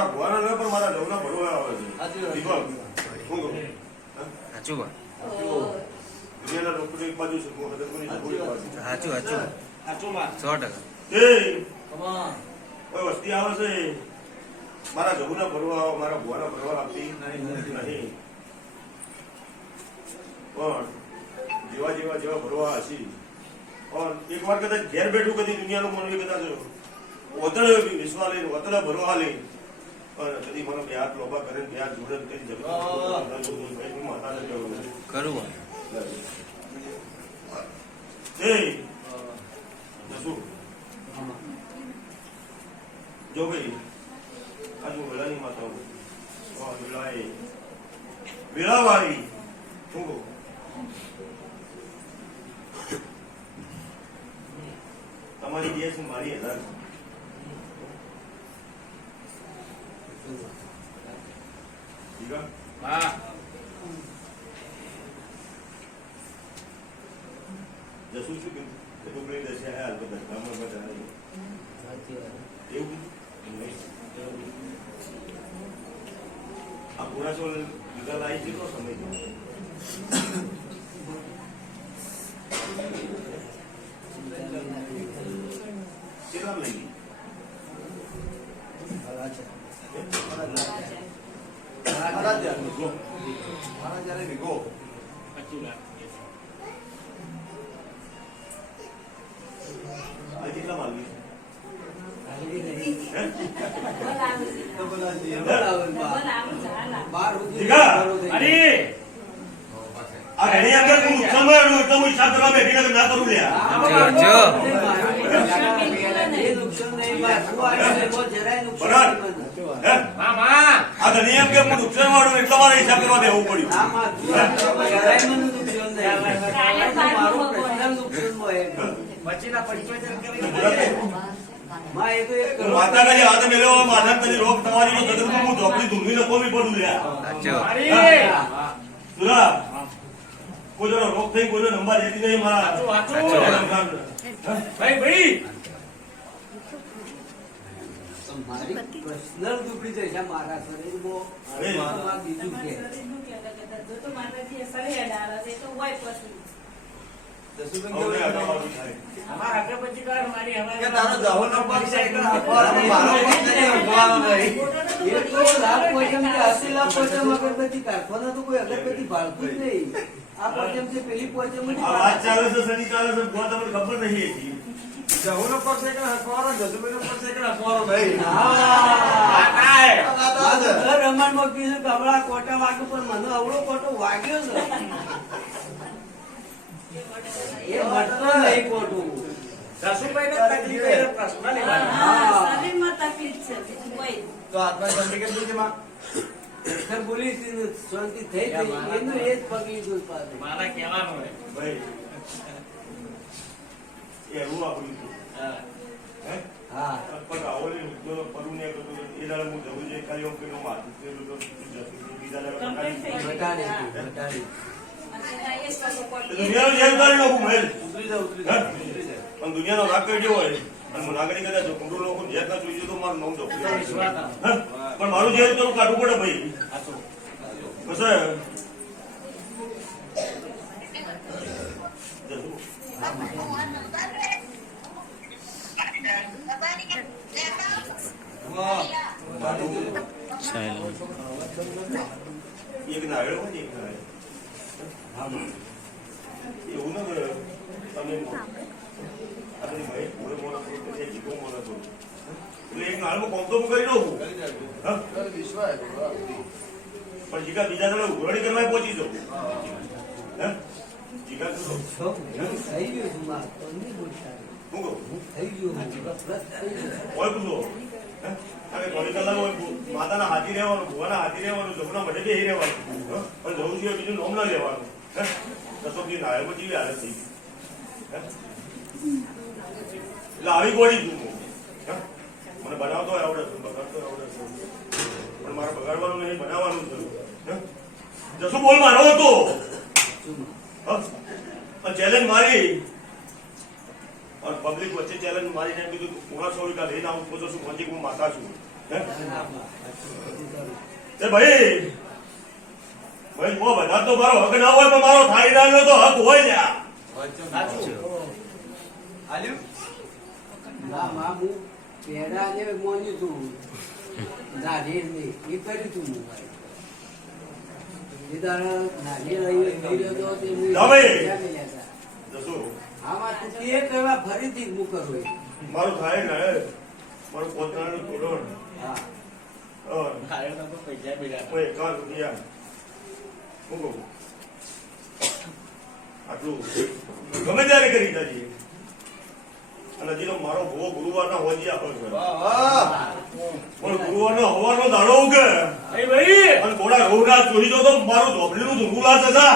મારા ભુવાના ન પણ મારા જવના ભરવા આવે છે. દીપક હું કહું સાચું વાત. દુનિયાના ડોક્ટર એક બાજુ છે, હું હદરકોની જરૂર એક બાજુ. સાચું સાચું 100%. એ કોઈ વસ્તી આવે છે મારા જવના ભરવા આવે, મારા ભુવાના ભરવા આપતી નહીં. પણ જેવા જેવા જેવા ભરવા હશી और एक बार कदाच ઘેર બેઠું કદી દુનિયાનું મનવી કદાચ ઓતળે વિશ્વા લઈને ઓતળે ભરવા લઈને પણ કદી મને બે હાથ લોભા કરે બે હાથ જોડે કઈ જગત માતાને કહેવું કરું શું જો ભાઈ આજુ વેળાની માતા વેળાએ વેળાવાળી શું કહું તમારી ગેસ મારી 1000 ठीक है હા જસુ શું કે ટુકડી દેશે હાલ બધા ગામમાં બધા એવું આ પૂરા ચોલ લીધા લાઈ કેટલો સમય કેટલા લઈ કેટલા માલવી માતા કરી હાથ મેળવો માધા તને રોગ તમારી જગત હું ઢોકળી ધૂમવી ન કોમી પડું લ્યા સુરા કોઈ રોગ થઈ કોઈ નંબર લેતી નહીં મારા ભાઈ મારી પર્સનલ દુખડી તો છે મારા શરીરમાં બીજું કે તો માતાજી સરે ડાળા છે તો હોય પછી અમાર આગળ પછી કર મારી અમાર તારો જહોનો પગ સાયકલ આપવાનો મારો પગ નહીં ઉભવાનો નહીં એ તો લાભ પોચમ કે અસલી લાભ પોચમ અગરબત્તી કારખાનો તો કોઈ અગરબત્તી ભાળતું જ નહીં આ પોચમ છે પેલી પોચમ ની વાત ચાલે છે સની ચાલે છે બહુ તમને ખબર નહીં હતી જહોનો પગ સાયકલ હસવાનો જસુબેનો પગ સાયકલ હસવાનો નહીં રમણ માં કીધું કબડા કોટા વાગ્યું પણ મને અવળો કોટો વાગ્યો છે એ મટતો નહીં કોટું જસુભાઈને તકલીફ એ પ્રશ્ન લેવાનો શરીરમાં તકલીફ છે બીજું કોઈ તો આત્મા સર્ટિફિકેટ દીધી માં ડોક્ટર બોલી શાંતિ થઈ ગઈ એનું એ જ પગલી દૂર પાસે મારા કહેવાનું હે ભાઈ એ રૂ આપણું હે હા પણ આવલી જો પરુને તો એ દાડે હું જવું છે ખાલી ઓમ કે માર તો બીજા ઘટાડી દુનિયાનો જેલ કરી નાખું મહેલ ઉતરી જા પણ દુનિયાનો રાગ કરી દેવો હોય અને હું નાગરિક કદાચ કુંડો લોકો જેલ ના જોઈજો તો મારું નામ જોખું પણ મારું જેલ તો કાઢવું પડે ભાઈ બસ એક નાગડો હોય ને એક નાગડો એવું ના કરે તમે આપણી ભાઈ પૂરે મોડા થોડું પછી જીવો મોડા થોડું એટલે એક નાળમાં કોમ તો હું કરી દઉં પણ જીગા બીજા તમે ઉઘરાણી કરવા પહોંચી જાઉં જીગા શું થઈ ગયું છું માં નહીં બોલતા હું કહું થઈ ગયું હોય પૂછો થોડી કલાક હોય માતાના હાથી રહેવાનું ભુવાના હાથી રહેવાનું જમના મઢે બેહી રહેવાનું પણ જવું જોઈએ બીજું નોમ ના લેવાનું કસોકની નાયકો જેવી હાલત થઈ ગઈ એટલે આવી ગોળી છું મને બનાવતો આવડે છે બગાડતો આવડે છે પણ મારે બગાડવાનું નહીં બનાવવાનું છે જશું બોલ મારો હતો ચેલેન્જ મારી પબ્લિક વચ્ચે ચેલેન્જ મારીને એમ કીધું 1600 લઈને આવું છું પહોંચી હું માતા છું એ ભાઈ ભાઈ મો બધા તો મારો હક ના હોય પણ મારો થાળીદારનો તો હક હોય ને આ. આલ્યું? ના, માં હું પેડાને મોન્યું તું. નાળિયેરને એ કર્યું તું હું ભાઈ. એ દાડા નાળિયેર અહીં લઈ રહ્યો તો તે હું ના ભાઈ. પૈસા મેલ્યા હતા. જશું. આમાં તું કે કરવા ફરીથી હું કરું એ. મારું થાય ને મારું પોતાનું તોડણ હા. કોઈ 1 રૂપિયા હું કહું આટલું ગમે ત્યારે કરી જઈએ અને હજી તો મારો ભો ગુરુવારના હોજી આપો છે વાહ, વાહ. પણ ગુરુવારનો હવાનો દાડો ઉગે ભાઈ, ભાઈ. અને થોડા રોગા ચોરી જો તો મારું ધોબલીનું ધૂળું લાગે છે